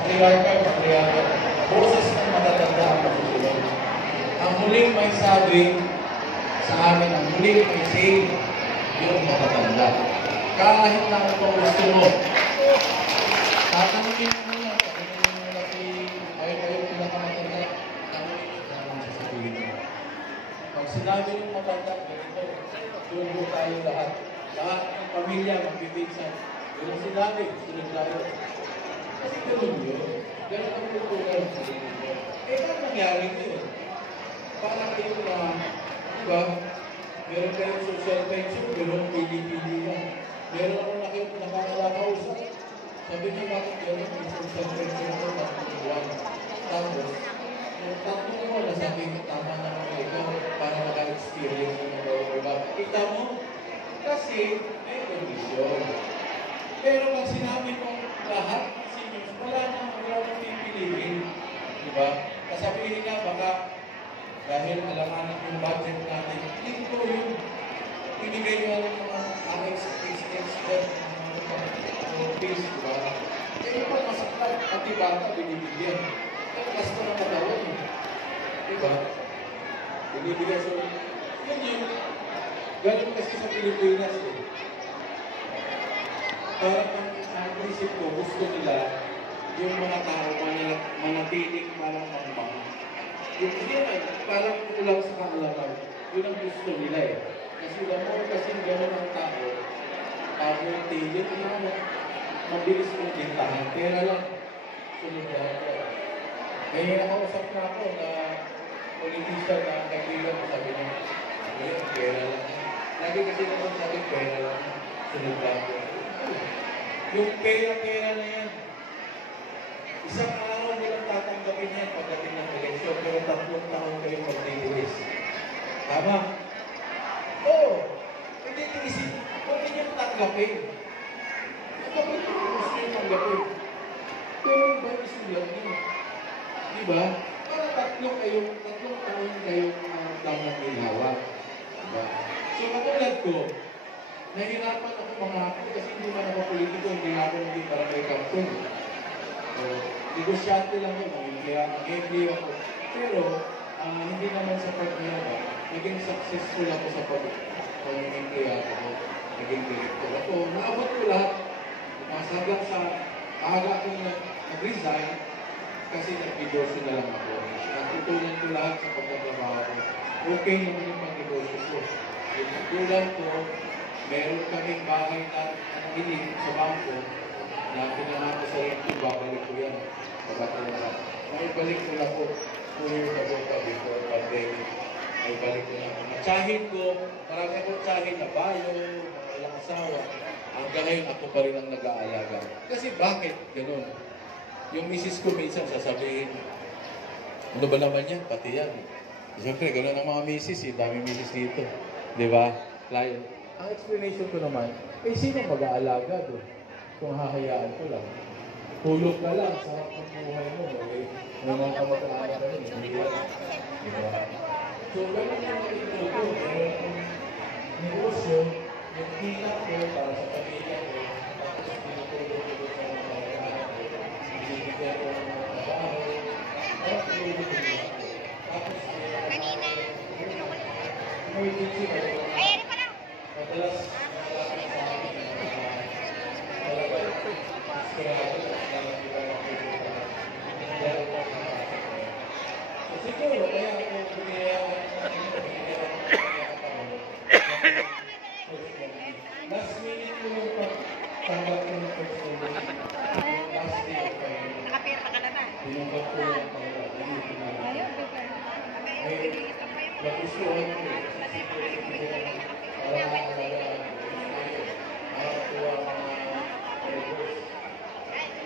patriarkal, boses ng matatanda ang masusunod. Ang huling may sabi sa amin, ang huling may say, yung matatanda. Kahit na ano pang gusto mo, tatanungin mo na, tatanungin mo na ayaw pinakamatanda, tatanungin mo na naman sasabihin mo. Pag sinabi yung matanda, ganito, tulog tayo lahat. Lahat ng pamilya, magpipinsan. Yung sinabi, sunod tayo. Kasi ganun yun. Ganun ang tutunan sa sarili mo. Paano nangyari yun? Para kayo na, di ba? Meron kayong social pension, meron pili-pili yan. Meron akong nakakausap. Sabi niya, bakit meron may social pension ko, buwan. Tapos, yung tatlong mo, nasabi ko, tama na mga ikaw para naka-experience mo ng bawal. Kita mo? Kasi, may kondisyon. Pero pag sinabi mo lahat, wala nang pipiliin. Diba? Kasabihin niya, baka dahil alamanan yung budget natin, hindi ko yung ibigay nyo ng mga expert ng fees, diba? Kaya pa masaktan, pati bata binibigyan. Kaya gasto na katawan. Diba? Binibigyan sa yun yun. Ganun kasi sa Pilipinas eh. Parang ang isip ko, gusto nila yung mga tao manatiling parang mambang. Yung parang kulang sa kaalaman. Yun ang gusto nila eh. Kasi more kasi gano'n ang tao, poverty, yun yung mabilis kong dintahan. Pera lang, sunod na ako. May nakausap na ako na politician na kaibigan ko, sabi niya, pera lang. Lagi kasi naman sabi, pera lang. Sunod na ako. Yung pera na yan, isang araw nilang tatanggapin yan pagdating ng eleksyon, pero 3 taon kayo magtitiis. Tama? Oo. Hindi tiisin. Huwag niyo tanggapin. Tanggapin ko kung gusto niyo tanggapin. Pero iba isulat niyo. Diba? Para 3 taon kayong damang ilawa. Diba? So katulad ko, nahirapan ako mangako kasi hindi man ako politiko, hindi ako hindi para may kampon. Negosyante lang yun, mag-agree ako. Pero, hindi naman sa pag-iyawa, naging successful ako sa pag-agree ako. Naging director ako. Naabot ko lahat. Masagang sa aga ko nag-resign kasi nag-negosyo na lang ako. Natutunan ko lahat sa pagkatrabaho ko. Okay naman yung pag-negosyo ko. Yung natulan ko, meron kaming bahay na inig sa bangko na pinangako sa rento, babalik ko yan. May balik ko na po 2 years ago pa before pandemic. May balik ko na po. Matsahin ko, marami akong tsahin na bayo, walang asawa. Hanggang ngayon ako pa rin ang nag-aalaga. Kasi bakit? Ganun. Yung misis ko minsan sasabihin, ano ba naman yan? Pati yan. Siyempre, ganun ang mga misis. Dami misis dito. Di ba? Client. Ang explanation ko naman, sino mag-aalaga doon? Kung hahayaan ko lang. Hulog ka lang, sarap ng buhay mo. May mga kamag-aalaga ka rin. Diba? So, ganun yung ito ko. Negosyo, yung kita ko para sa pamilya ko, tapos pinutulog ko sa mga kamag-aalaga ko, binibigyan ko ng mga trabaho, tapos pinutulog ko ako. Tapos, emergency ba ito? Madalas, siguro, kaya ako last minute ko yung pagtanggap ko ng first order. Last day of time. Nakapira ka na ba? Tinanggap ko yung pagtanggap. Nagustuhan ko.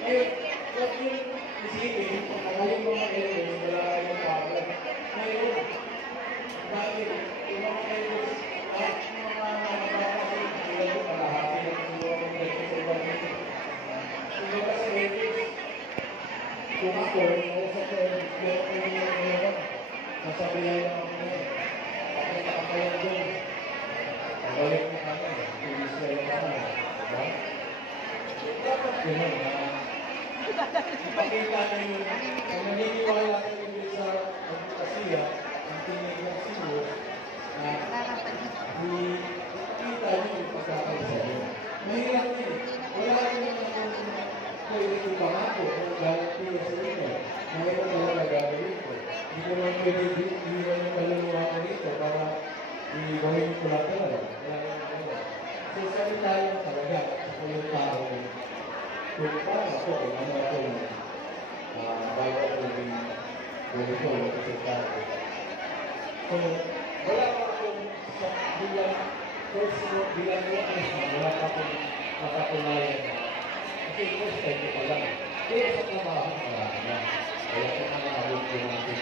Ngayon, wag yung isipin, ngayon mga elders, wala kayong power. Ngayon, bakit? Yung mga elders, at mga nakakasip, sila yung kalahati ng mga elders sa ibang ito. Sila ba sa elders? Kung ako, sa elders, meron ko yung mga nasabihan lang ako na yun. Bakit nakakayan doon? Pabalik na kami, tulis na lang kami. Diba? Dapat yun na makita ninyo, kung naniniwala kayo sa advokasya, ang tingin ng sinyo, na kita niyo yung pagkakaisa niyo. Mahirap din. Wala rin naman kung pwede kong pangako kung garantiya sa inyo. Mahirap talaga gagawin ko. Hindi naman pwede iwan yung kaluluwa ko dito para i-gawin ko lang talaga. Wala rin naman. So, salita lang talaga sa yung tao. Kung paano ako, kung ano ako bago ako yung ganito, kasi tao. So, wala pa akong sa bilang bilang witness na wala pa akong makatunayan na. Kasi first time ko pa lang. Kaya sa trabaho, marami na. Kaya kung ano ko natin